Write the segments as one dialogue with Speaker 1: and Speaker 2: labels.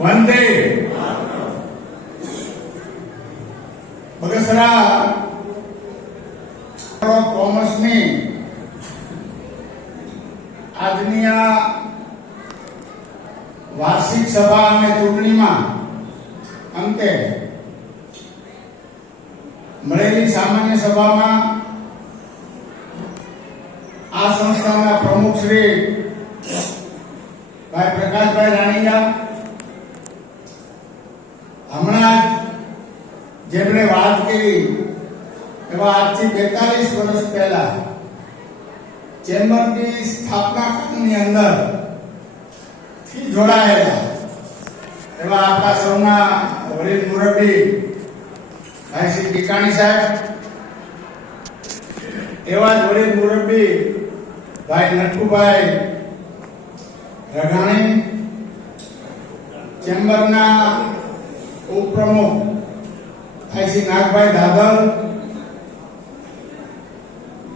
Speaker 1: વંદે. બગસરા. કોમર્સની આજની આ વાર્ષિક સભા અને ચૂંટણીમાં અંતે મળેલી સામાન્ય સભામાં આ સંસ્થાના પ્રમુખ શ્રી ભાઈ પ્રકાશભાઈ રાણીયા હમણાં જ જેમણે વાત કરી એવા આજથી બેતાલીસ વર્ષ પહેલા ચેમ્બરની સ્થાપના કાળની અંદરથી જોડાયેલા એવા આપણા સૌના વડીલ મુરબ્બી ભાઈ શ્રી ટીકાણી સાહેબ, એવા જ વડીલ મુરબ્બી ભાઈ નટુભાઈ રઘાણી, ચેમ્બરના ઉપપ્રમુખ ભાઈ શ્રી નાગભાઈ દાદલ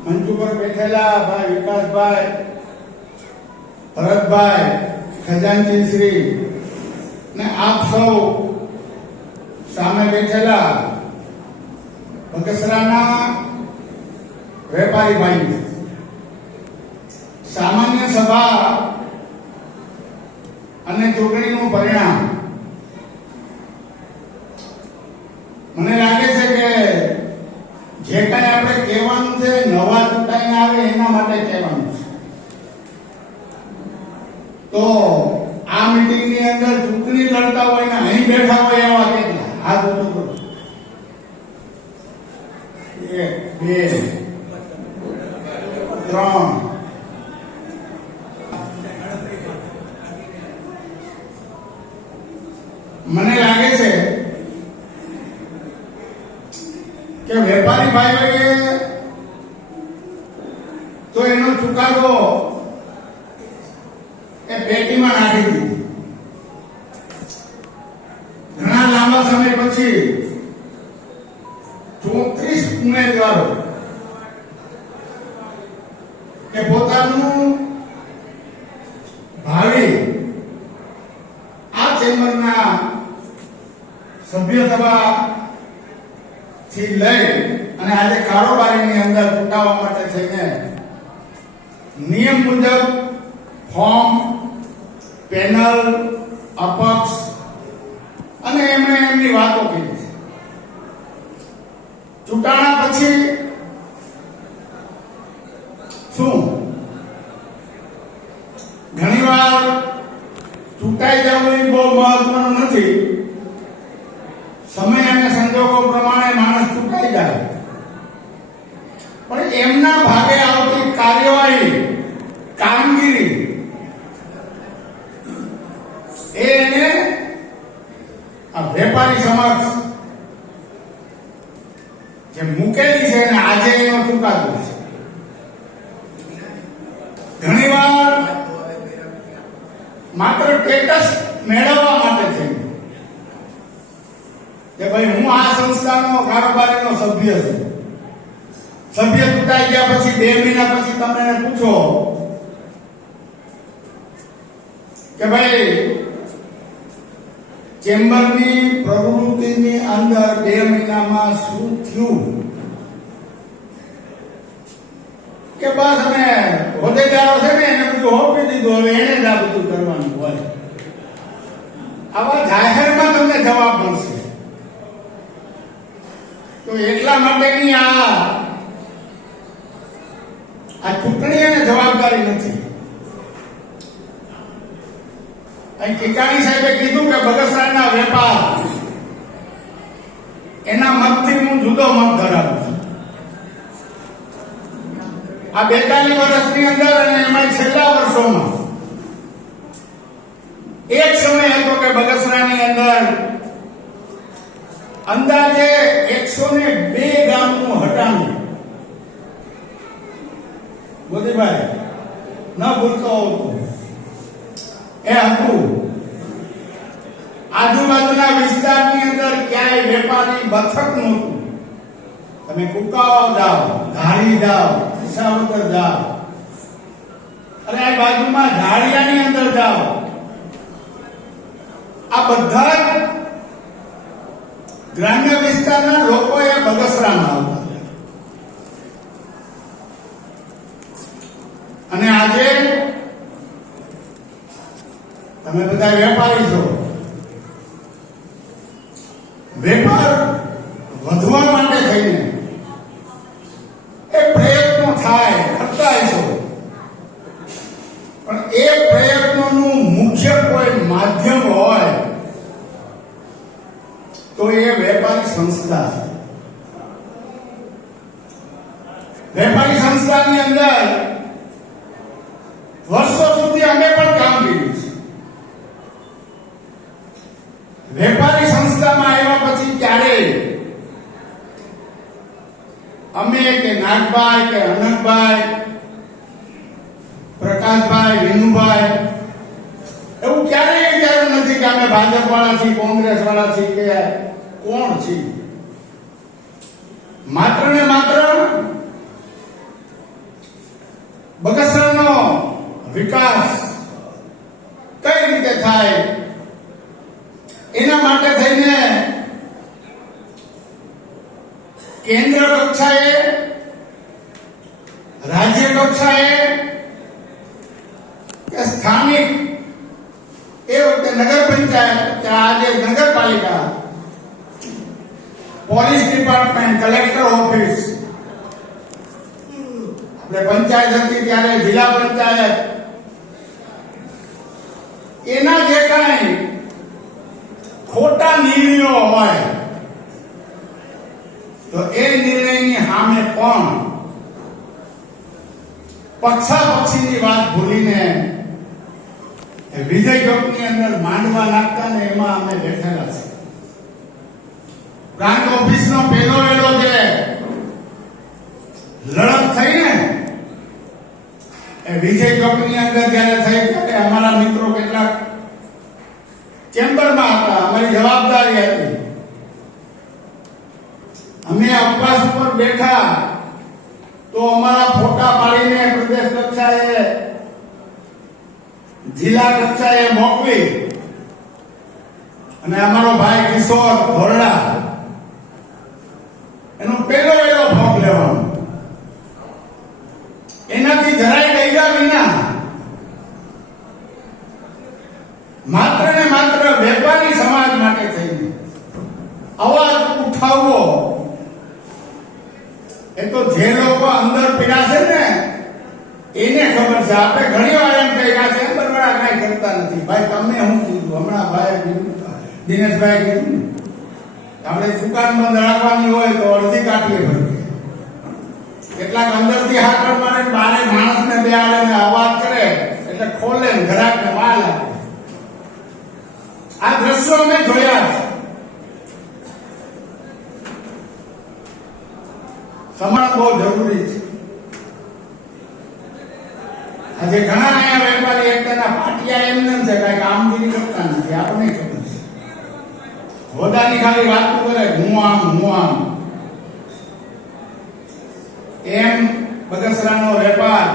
Speaker 1: મંચ ઉપર બેઠેલા, ભાઈ વિકાસભાઈ, ભરતભાઈ ખજાનજી શ્રી ને આપ સૌ સામે બેઠેલા બગસરાના વેપારી ભાઈ. સામાન્ય સભા અને ચૂંટણીનું પરિણામ. મને લાગે છે કે જે કાંઈ આપણે કહેવાનું છે નવા ચૂંટાઈને આવે એના માટે કહેવાનું છે. તો આ મીટિંગની અંદર ચૂંટણી લડતા હોય ને અહીં બેઠા હોય એવા કેટલા હાથ ઊંચો કરો એક બે ત્રણ મને લાગે છે કે વેપારી ભાઈઓએ તો એનો ચુકાદો એ પેટીમાં નાખી દીધી ઘણા લાંબા સમય પછી ચોત્રીસ ઉમેદવારો કે પોતાનું ભાવિ આ ચેમ્બરના સભ્ય સભા થી લઈ અને આજે કારોબારીની અંદર ચૂંટાવા માટે થઈને નિયમ મુજબ ફોર્મ, પેનલ, અપક્ષ એમણે એમની વાતો કીધી ચૂંટાણા પછી શું? ઘણીવાર ચૂંટાઈ જવું બહુ મહત્વનું નથી સમય અને સંજોગો પ્રમાણે માણસ ચૂંટાઈ જાય પણ એમના ભાગે આવતી કાર્યવાહી કામગીરી એ એને આ વેપારી સમક્ષ જે મૂકેલી છે અને આજે એનો ચુકાદો છે ઘણીવાર માત્ર સ્ટેટસ મેળવવા માટે થઈ કે ભાઈ, હું આ સંસ્થાનો કારોબારીનો સભ્ય છું. સભ્ય ચૂંટાઈ ગયા પછી, બે મહિના પછી તમે પૂછો કે ભાઈ, ચેમ્બરની પ્રવૃત્તિની અંદર બે મહિનામાં શું થયું? કે બસ અમે હોદ્દેદારો છે ને, એને બધું હોપી દીધું. હવે એને જ આ બધું કરવાનું હોય. આવા જાહેરમાં તમને જવાબ મળશે. તો એટલા માટેની આ. આ ચૂંટણી અને જવાબદારી નથી. અહીં કિકાણી સાહેબે કીધું કે બગસરાના વેપાર, એના મતથી હું જુદો મત ધરાવું છું. આ બેતાલીસ વર્ષની અંદર અને એમાં છેલ્લા વર્ષોમાં એક સમય હતો કે બગસરાની અંદર અંદાજે એકસો ને બે ગામનું હટાણું મોદીભાઈ ન ભૂલતો હોવ તો. એ હતું આજુબાજુના વિસ્તારની અંદર ક્યાંય વેપારી બથક નહોતું. તમે કુકાવા જાઓ ધારી જાઓ વિસાવદર જાઓ અને આ બાજુમાં ધારિયાની અંદર જાઓ આ બધા ગ્રામ્ય વિસ્તારના લોકો એ બગસરામાં આવતા અને આજે તમે બધા વેપારી છો વેપાર વધવા માટે થઈને એ પ્રયત્નો થાય કરતા છો પણ એ પ્રયત્નોનું મુખ્ય કોઈ માધ્યમ હોય તો એ વેપારી સંસ્થા છે વેપારી સંસ્થાની અંદર વર્ષો સુધી અમે પણ કામ કર્યું છે વેપારી સંસ્થામાં આવ્યા પછી ક્યારેય અમે કે નાગભાઈ કે અનંતભાઈ, પ્રકાશભાઈ, વિનુભાઈ, એવું ક્યારેય વિચાર્યું નથી કે અમે ભાજપ વાળા છીએ કોંગ્રેસ વાળા છીએ કે કોણ છીએ. માત્ર ને માત્ર બગસરાનો વિકાસ કઈ રીતે થાય એના માટે થઈને કેન્દ્ર કક્ષાએ રાજ્ય કક્ષાએ કે સ્થાનિક એ વખતે નગર પંચાયત કે આજે નગરપાલિકા પોલીસ ડિપાર્ટમેન્ટ કલેક્ટર ઓફિસ આપણે પંચાયત હતી ત્યારે જિલ્લા પંચાયત એના જે કાંઈ ખોટા નિર્ણયો હોય તો એ નિર્ણયની સામે પણ પક્ષાપક્ષીની વાત ભૂલીને વિજય ચોકની અંદર માંડવા નાખતા ને એમાં અમે બેઠેલા છે પ્રાંત ઓફિસનો પેલો વેલો જે લડત થઈ ને, એ વિજય ચોકની અંદર જ્યારે થઈ ત્યારે અમારા મિત્રો કેટલાક ચેમ્બરમાં હતા. અમારી જવાબદારી હતી. અમે અપવાસ ઉપર બેઠા. તો અમારા ફોટા પાડીને પ્રદેશ કક્ષાએ, જિલ્લા કક્ષાએ મોકલી. અને અમારો ભાઈ કિશોર ધોરડા, એનો પેલો એલો ફોર્મ લેવાનો. એનાથી જરાય ડૈરા વિના, માત્ર ને માત્ર વેપારી સમાજ માટે થઈને અવાજ ઉઠાવવો તો જે લોકો અંદર પીડા છે ને, એને ખબર છે. આપણે ઘણી વાર એમ કહ્યા છે વાળા કાંઈ કરતા નથી. ભાઈ, તમને હું કીધું, હમણાં ભાઈ કીધું દિનેશભાઈ કીધું આપણે દુકાન બંધ રાખવાની હોય તો અડધી કાઢીએ ભરીએ. કેટલાક અંદરથી હાકડ મારે બારે માણસને બે ને અવાજ કરે, એટલે ખોલે ઘરાકને માલ આપે. આ દ્રશ્યો અમે જોયા છે. સમરણ બહુ જરૂરી છે. આજે ઘણા અહીંયા વેપારી એકતાના પાટિયા એમ છે કઈ કામગીરી કરતા નથી, આપણને ખબર છે. હોદાની ખાલી વાતો કરે, હું આમ હું આમ. એમ બગસરાનો વેપાર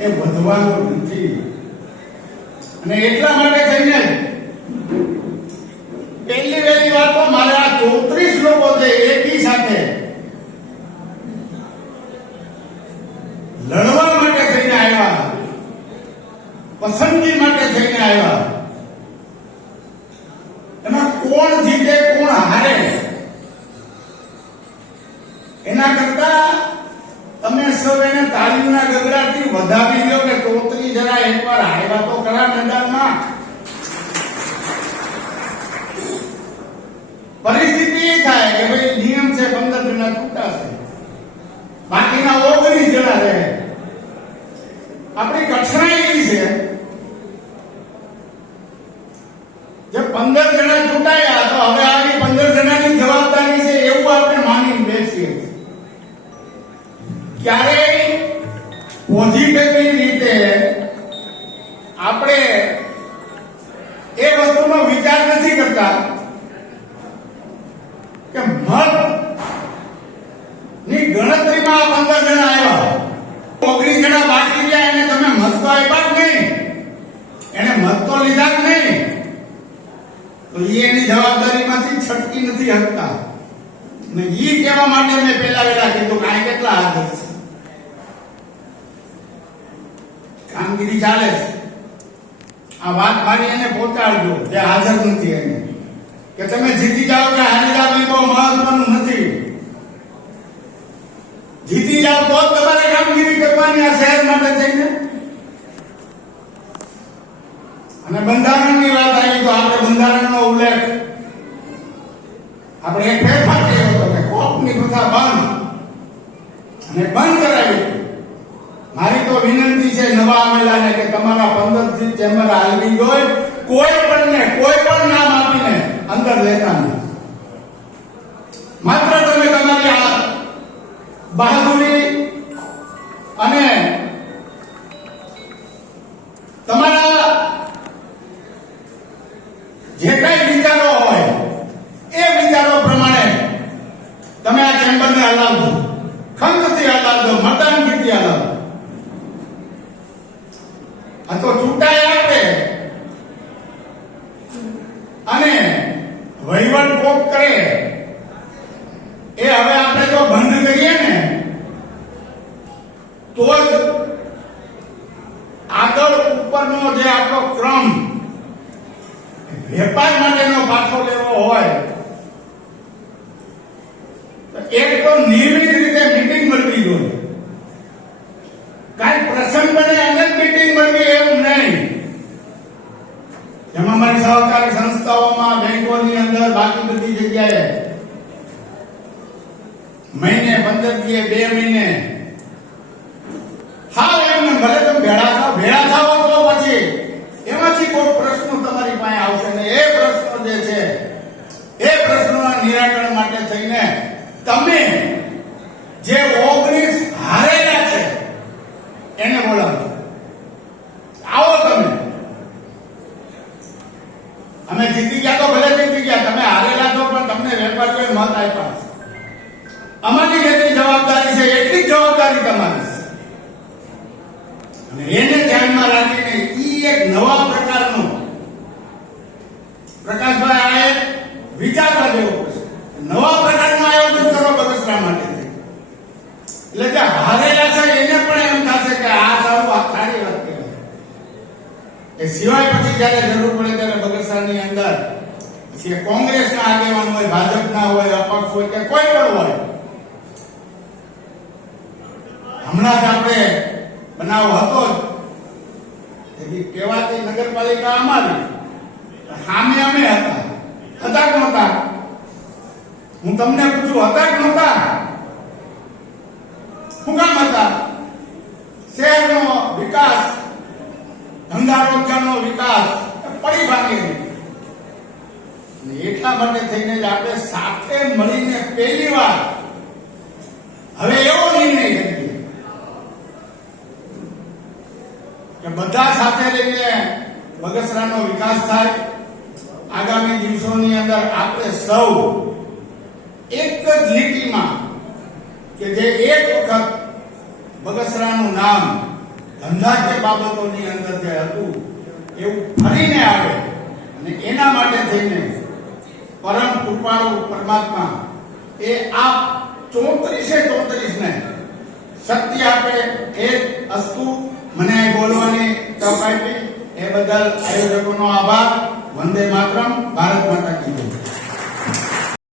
Speaker 1: એ વધવાનો નથી. અને એટલા માટે થઈને પહેલી વહેલી વાત તો મારે આ ચોત્રીસ લોકો છે એકી સાથે. લડવા માટે થઈને આવ્યા. પસંદગી માટે થઈને આવ્યા. એમાં કોણ જીતે, કોણ હારે? એના કરતા તમે સૌ એને તાલીમના ગગડાથી વધાવી દો કે ટોતરી જરા એકવાર હાર્યા તો ખરા મેદાનમાં. પરિસ્થિતિ થાય કે ભાઈ નિયમ છે પંદર જણા છૂટાશે બાકીના ઓગણીસ જણા રહે. આપણી કક્ષણા એવી છે. જે પંદર જણા ચૂંટાયા, તો હવે આવી પંદર જણાની જવાબદારી છે એવું આપણે માની બેસીએ ક્યારેય પોઝિટિવની રીતે આપણે એ વસ્તુનો વિચાર નથી કરતા કે મતની ગણતરીમાં આ પંદર આવ્યા. ઓગણીસ જણા બાકી ગયા, એને તમે મત તો આપ્યા જ નહીં? એને મત તો લીધા જ નહીં? ઈ એની જવાબદારીમાંથી છટકી નથી હકતા ને એ કહેવા માટે મેં પેલા વેલા કીધું કે કેટલા હાથ છે? કામગીરી ચાલે છે. આ વાત મારી એને પહોંચાડજો જે હાજર નથી એને. કે તમે જીતી જાઓ કે હારી જાઓ એ બહુ મહત્વનું નથી. જીતી જાવ તો તમારે કામગીરી કરવાની આ શહેર માટે થઈને. અને બંધારણની વાત આવી તો આપણે બંધારણનો ઉલ્લેખ આપણે એક ફેરફાર કર્યો હતો કે કોર્ટની પ્રથા બંધ અને બંધ કરાવી. મારી તો વિનંતી છે નવા આવેલાને કે તમારા પંદરથી ચેમ્બર હાલવી જોઈએ કોઈ પણ ને કોઈ પણ નામ આપીને અંદર લેતા નહીં. માત્ર બહાદુરી અને તમારા જે કઈ વિચારો હોય એ વિચારો પ્રમાણે તમે આ ચેમ્બરને હલાવજો ખંતથી હલાવજો મતાનથી હલાવજો આ તો ચૂંટાય આપણે અને વહીવટ કોક કરે એ હવે આપણે જો બંધ કરીએ ને તો જ આગળ ઉપરનો જે આપણો ક્રમ. વેપાર માટેનો પાછો લેવો હોય એક તો નિયમિત રીતે મીટિંગ મળવી જોઈએ કાંઈ પ્રસંગ બને અને મીટિંગ મળવી એવું નહીં. જેમાં મારી સહકારી સંસ્થાઓમાં, બેંકોની અંદર, બાકી બધી જગ્યાએ. મહિને પંદર દિવસ બે મહિને તમે જે ઓગણીસ હારેલા છે, એને બોલાવો આવો તમે. અમે જીતી ગયા તો ભલે જીતી ગયા, તમે હારેલા છો, પણ તમને વેપારીઓએ મત આપ્યા અમારી જેટલી જવાબદારી છે, એટલી જવાબદારી તમારી અને એને ધ્યાનમાં રાખીને ઈ એક નવા પ્રકારનો પ્રકાશભાઈ આ એક વિચારવા જેવો પ્રશ્ન નવા પ્રકારનું આયોજન કરો બગસરા માટે એટલે કે હારેલા છે એને પણ એમ થશે કે આ સારું આ સારી વાત કહેવાય એ સિવાય પછી જ્યારે જરૂર પડે ત્યારે બગસરાની અંદર એ કોંગ્રેસના આગેવાન હોય, ભાજપના હોય, અપક્ષ હોય કે કોઈ પણ હોય, હમણાં જ આપણે બનાવ હતો જ કહેવાતી નગરપાલિકા અમારી સામે અમે હતા. હતા કે નહોતા? હું તમને પૂછું, હતા કે નહોતા? શું કામ હતા? શહેરનો વિકાસ ધંધા રોજગારનો વિકાસ પડી ભાંગી એટલા માટે થઈને જ આપણે સાથે મળીને પહેલી વાર હવે એવો નિર્ણય કરીએ કે બધા સાથે રહીને બગસરાનો વિકાસ થાય. આગામી દિવસોની અંદર આપણે સૌ એક જ લીટીમાં કે જે એક વખત બગસરાનું નામ ધંધાકીય બાબતોની અંદર જે હતું એવું ફરીને આવે અને એના માટે થઈને પરમ કૃપાળુ પરમાત્મા એ આ ચોત્રીસે ચોત્રીસ ને શક્તિ આપે એ અસ્તુ મને બોલવાની તક આપી. એ બદલ આયોજકોનો આભાર. વંદે માતરમ. ભારત માતા કી જય.